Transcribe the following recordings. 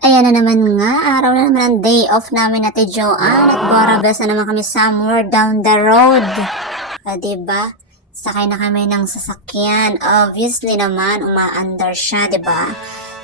ayan na naman nga, araw na naman ang day off namin Ate Joanne. At Borabes na naman kami somewhere down the road. O, diba? Sakay na kami ng sasakyan. Obviously naman, umaandar siya, diba?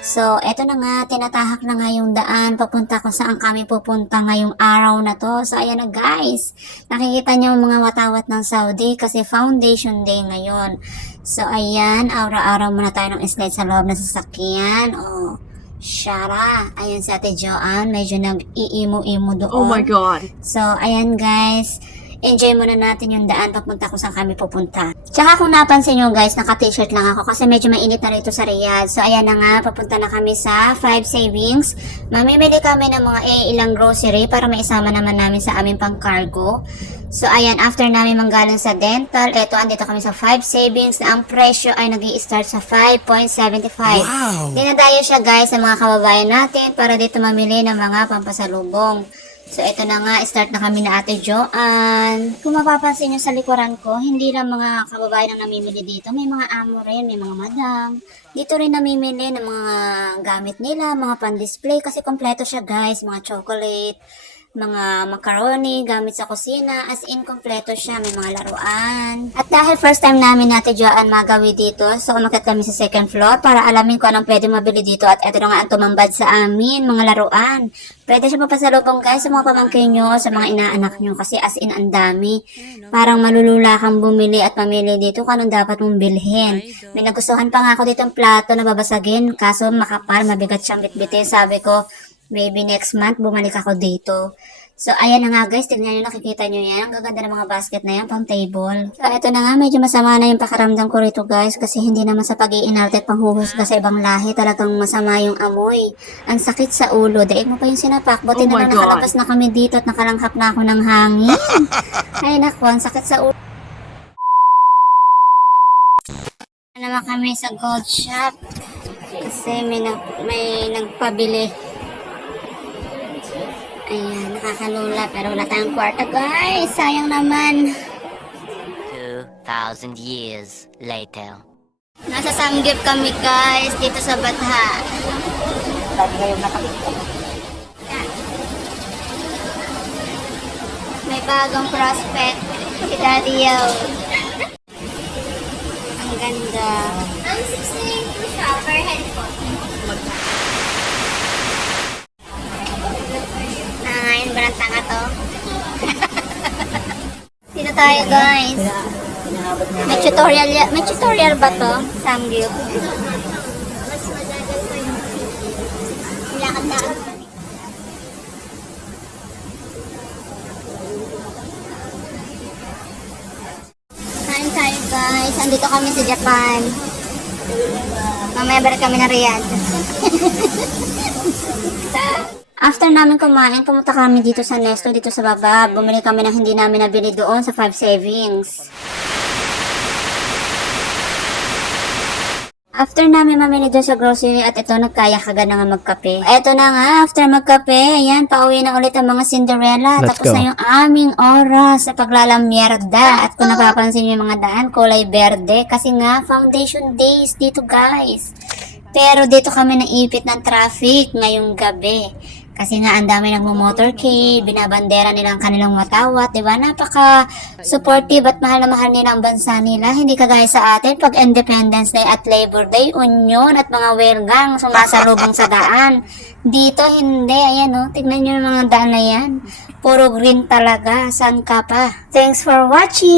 So, eto na nga, tinatahak na nga yung daan papunta kung saan kami pupunta ngayong araw na to. So, ayan na guys. Nakikita niyo yung mga watawat ng Saudi kasi foundation day ngayon. So, ayan, araw-araw muna tayo ng slide sa loob ng sasakyan. Oh, Shara. Ayan si Ate Joanne, medyo nag-iimo-imo doon. Oh my god. So, ayan guys. Enjoy muna natin yung daan papunta kung saan kami pupunta. Tsaka kung napansin nyo guys, naka-t-shirt lang ako kasi medyo mainit na rito sa Riyadh. So, ayan na nga, papunta na kami sa 5 Savings. Mamimili kami ng mga eh, ilang grocery para maisama naman namin sa aming pang cargo. So, ayan, after namin manggaling sa dental, eto, andito kami sa 5 Savings na ang presyo ay nag start sa 5.75. Wow! Dinadayo siya guys sa mga kababayan natin para dito mamili ng mga pampasalubong. So, ito na nga, start na kami na Ate Joanne. Kung mapapansin nyo sa likuran ko, hindi lang mga kababayan ang namimili dito. May mga amo rin, may mga madam. Dito rin namimili ng mga gamit nila, mga pan-display kasi kompleto siya guys. Mga chocolate, mga macaroni, gamit sa kusina, as in kompleto siya, may mga laruan. At dahil first time namin natin Joanne magawi dito, so umakit kami sa second floor para alamin kung anong pwede mabili dito at ito na nga ang tumambad sa amin, mga laruan. Pwede siya papasalubong guys sa mga pamangkin nyo, sa mga inaanak nyo kasi as in ang dami. Parang malulula kang bumili at mamili dito kung anong dapat mong bilhin. May nagustuhan pa nga ako dito ang plato na babasagin, kaso makapal, mabigat siyang bitbitin. Sabi ko, maybe next month bumalik ako dito. So, ayan na nga guys, tignan nyo, nakikita nyo yan. Ang gaganda ng mga basket na yan, pang table. So, ito na nga, medyo masama na yung pakaramdam ko rito guys, kasi hindi naman sa pag-iinarte at panghuhusga sa ibang lahi, talagang masama yung amoy. Ang sakit sa ulo, daig mo pa yung sinapak. Buti Oh na lang nakalabas na kami dito at nakalanghap na ako ng hangin. Ay naku, ang sakit sa ulo. naman kami sa gold shop kasi may, nag, may nagpabili ayan nakakalula pero wala tayong kwarta guys. Sayang naman. 2,000 years later. nasa Samgyup kami guys dito sa Batha. May bagong prospect si Daddy Yo ang ganda. Ang sexy. Shopper Sino tayo guys? May tutorial, may tutorial ba to? Samgyup. Kain tayo guys. Andito kami sa Japan. Mamaya balik kami na Riyadh. After namin kumain, pumunta kami dito sa Nesto, dito sa baba. Bumili kami ng hindi namin nabili doon sa 5 Savings. After namin mamili doon sa grocery at ito nagkaya kaga na nga magkape. Ito na nga, after magkape, ayan, pauwi na ulit ang mga Cinderella. Let's Tapos go. na yung aming oras sa paglalamierda. At kung napapansin nyo yung mga daan, kulay berde. Kasi nga, foundation days dito guys. Pero dito kami naipit ng traffic ngayong gabi. Kasi nga, ang dami nagmo-motorcade, binabandera nila ang kanilang matawat, di ba? Napaka-supportive at mahal na mahal nila ang bansa nila. Hindi kagaya sa atin, pag Independence Day at Labor Day, union at mga welgang sumasalubong sa daan. Dito, hindi. Ayan, oh. Tignan nyo yung mga daan na yan. Puro green talaga. Saan ka pa? Thanks for watching!